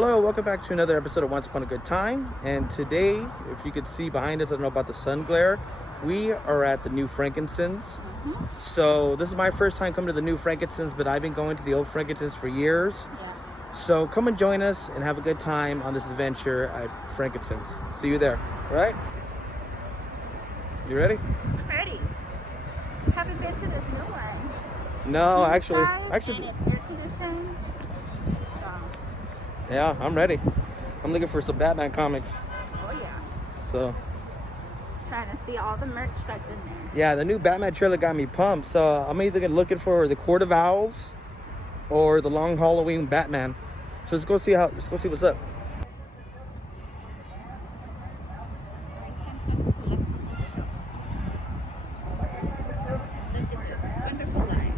Hello, welcome back to another episode of Once Upon a Good Time. And today, if you could see behind us, I don't know about the sun glare, we are at the new Frankincense. So this is my first time coming to the new Frankincense, but I've been going to the old Frankincense for years. So come and join us and have a good time on this adventure at Frankincense. See you there. All right? You ready? I'm ready. Haven't been to this new one. No, actually, And it's air conditioned. yeah, I'm ready. I'm looking for some Batman comics. Oh yeah. So Trying to see all the merch that's in there. yeah, the new Batman trailer got me pumped. So I'm either looking for the Court of Owls or the Long Halloween Batman. So let's go see what's up. Wonderful line.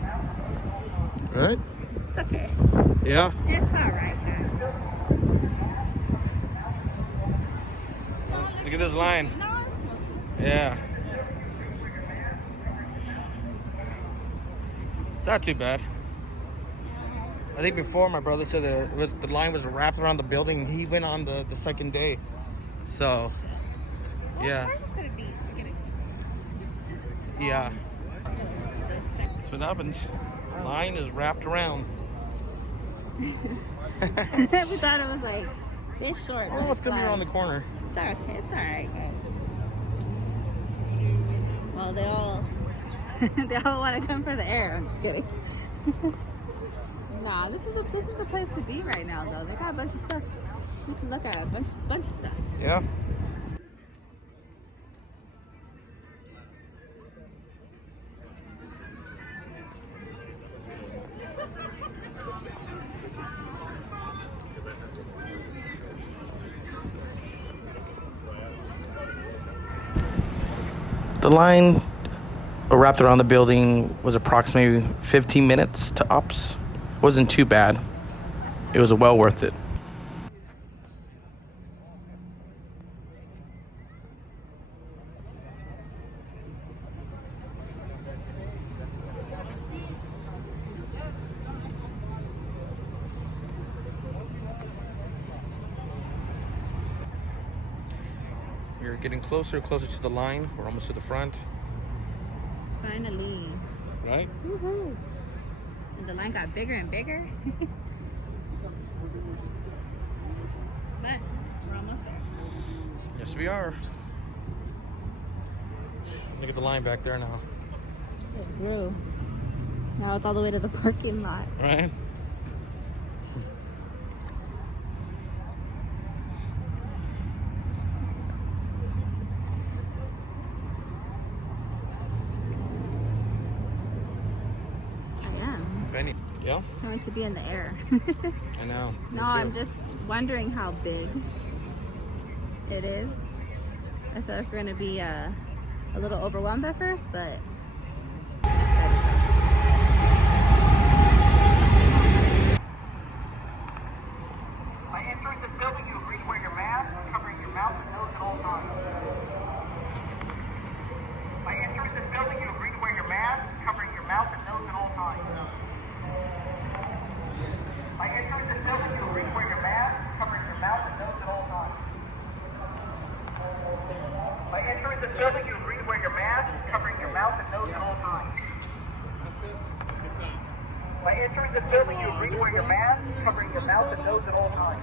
All right. It's okay. Yeah. It's alright now. Look at this line. No, it's moving. Yeah. It's not too bad. I think before my brother said the line was wrapped around the building. He went on the second day. So, yeah. Where's it gonna be? Yeah. That's what happens. Line is wrapped around. We thought it was like they're short. Oh, it's coming around the corner. It's okay. It's alright, guys. Well, they all want to come for the air. I'm just kidding. Nah, this is a place to be right now, though. They got a bunch of stuff. You can look at a bunch of stuff. Yeah. The line wrapped around the building was approximately 15 minutes to ops. Wasn't too bad. It was well worth it. You're getting closer and closer to the line. We're almost to the front. Finally. Right? Woohoo! And the line got bigger and bigger. But we're almost there. Yes, we are. Look at the line back there now. It grew. Now it's all the way to the parking lot. Right? Benny. Yeah? I want to be in the air. I know. No, I'm just wondering how big it is. I feel like we're gonna be a little overwhelmed at first, but By entering the building, you agree to wear your mask, covering your mouth and nose at all times. By entering this building, you agree to wear your mask, covering your mouth and nose at all times. By entering this building, you agree to wear your mask, covering your mouth and nose at all times. By entering this building, you agree to wear your mask, covering your mouth and nose at all times. By entering this building, you agree to wear your mask, covering your mouth and nose at all times.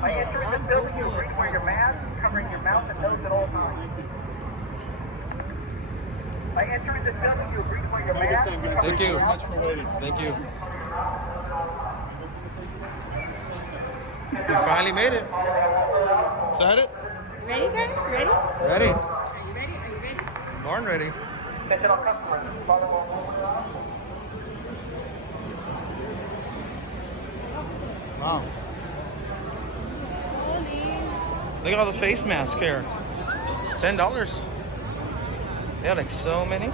By entering this building, you agree to wear your mask, covering your mouth and nose at all times. By entering this building, you agree to wear your mask. Thank you. Thank you. We finally made it. Is that it? ready, guys? Ready? Ready. Are you ready? Are you ready? Born ready. Wow. Look at all the face masks here. $10. They have like so many.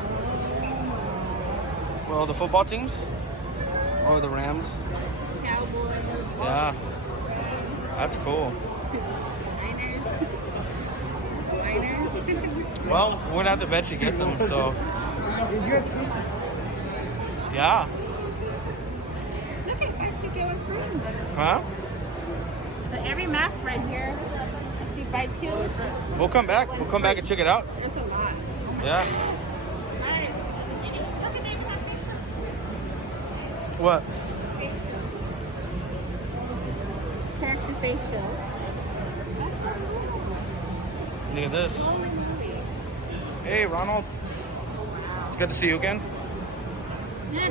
Well, the football teams or the Rams. Cowboys. Yeah, that's cool. Well, we'll have to eventually get them. So. Yeah. Look at Mexico and fruit. Huh? So every mask right here, I see buy two. We'll come back. We'll come back and check it out. There's a lot. Yeah. Alright. Look at that picture. What? Character facial. Look at this. Hey, Ronald. It's good to see you again. Yeah.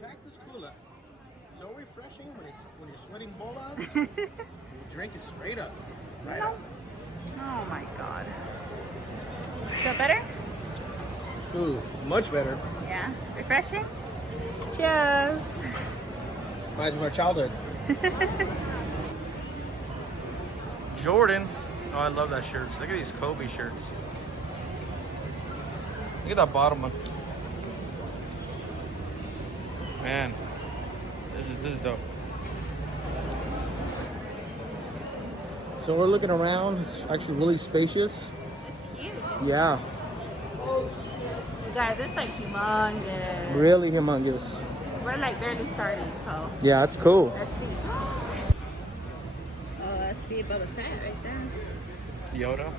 Cactus Cola. So refreshing when you're sweating bolas. You drink it straight up. Right up. Oh my god. Feel better? Ooh, much better. Yeah. Refreshing? Cheers. Reminds me of our childhood. Jordan. Oh, I love that shirt. Look at these Kobe shirts. Look at that bottom one. Man, this is dope. So we're looking around. It's actually really spacious. It's huge. Yeah, You guys, it's like humongous. really humongous. We're like barely starting, so Yeah, it's cool. let's see. Oh, I see Boba Fett right there. Yoda,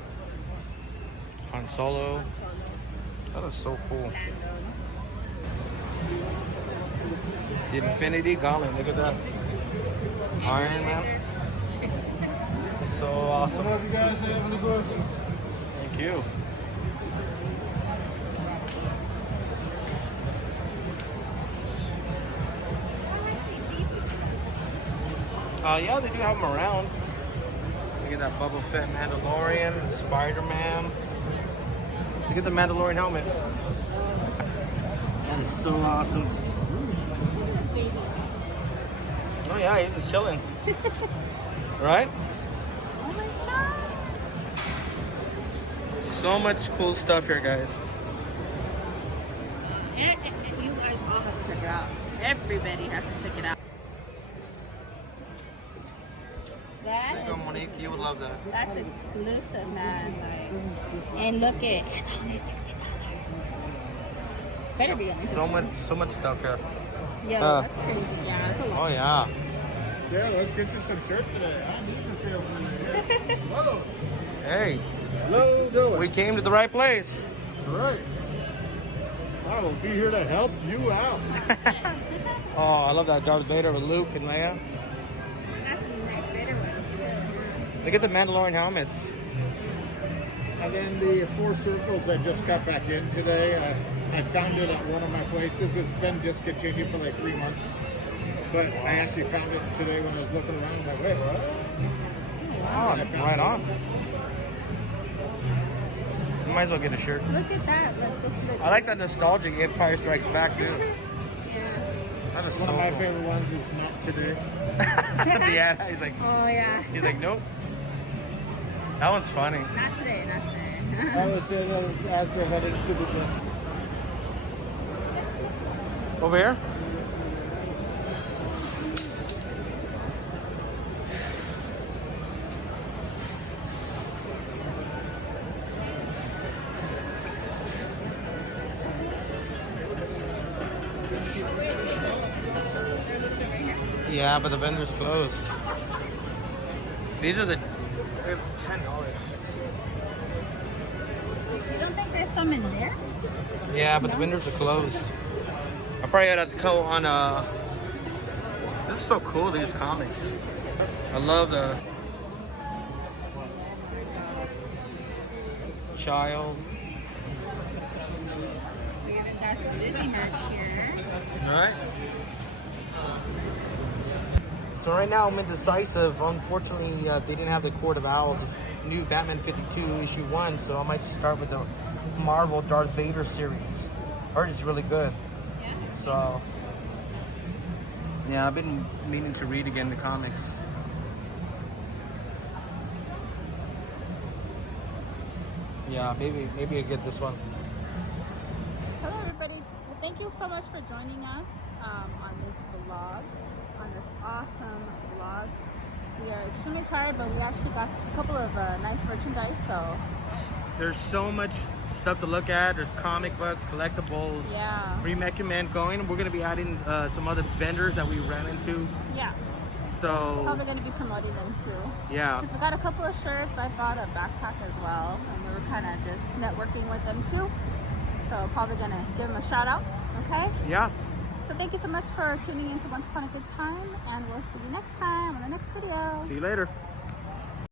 Han Solo. That is so cool. The Infinity Gauntlet. Look at that. Iron Man. So awesome. What you guys having to go? Thank you. Yeah, they do have them around. Look at that Boba Fett Mandalorian, Spider-Man. Look at the Mandalorian helmet. That is so awesome. Oh yeah, he's just chilling. Right? Oh my god. So much cool stuff here, guys. And you guys all have to check it out. Everybody has to check it out. There you go, That Monique. You would love that. that's exclusive, man. Like, and look it, it's only $60. Better be only So much stuff here. Yo, that's crazy. Yeah, that's a lot. Oh yeah. Yeah, let's get you some shirts today. I need to see them. Hello. Hey, Hello, doing. we came to the right place. That's right. I will be here to help you out. Oh, I love that Darth Vader with Luke and Leia. That's some nice Vader ones. Look at the Mandalorian helmets. And then the 4 circles I just got back in today. I found it at one of my places. It's been discontinued for like 3 months. But I actually found it today when I was looking around. I'm like, wait, what? Oh, right on. You might as well get a shirt. Look at that. That's supposed to be I like that nostalgic Empire Strikes Back too. Yeah. That is One so of my cool. favorite ones is Not Today. Yeah, Oh yeah. he's like, nope. That one's funny. Not today. Not today. I always say that as they're headed to the desk. Over here? Yeah, but the vendor's closed. These are the $10. You don't think there's some in there? Yeah, but the vendors are closed. I probably had to go on This is so cool, these comics. I love the child. We haven't got some Disney merch here. Alright. So right now I'm indecisive. Unfortunately, they didn't have the Court of Owls, new Batman 52 issue 1, so I might start with the Marvel Darth Vader series. I heard it's really good. Yeah. So, yeah, I've been meaning to read again the comics. Yeah, maybe I get this one. Hello everybody. Well, thank you so much for joining us on this vlog, on this awesome vlog. We are extremely tired, but we actually got a couple of nice merchandise, so There's so much stuff to look at. There's comic books, collectibles. yeah. We recommend going. We're going to be adding some other vendors that we ran into. Yeah. So, Probably going to be promoting them too. yeah. Because we got a couple of shirts. I bought a backpack as well, and we were kind of just networking with them too. So probably going to give them a shout out, okay? Yeah. So thank you so much for tuning in to Once Upon a Good Time, and we'll see you next time on the next video. See you later.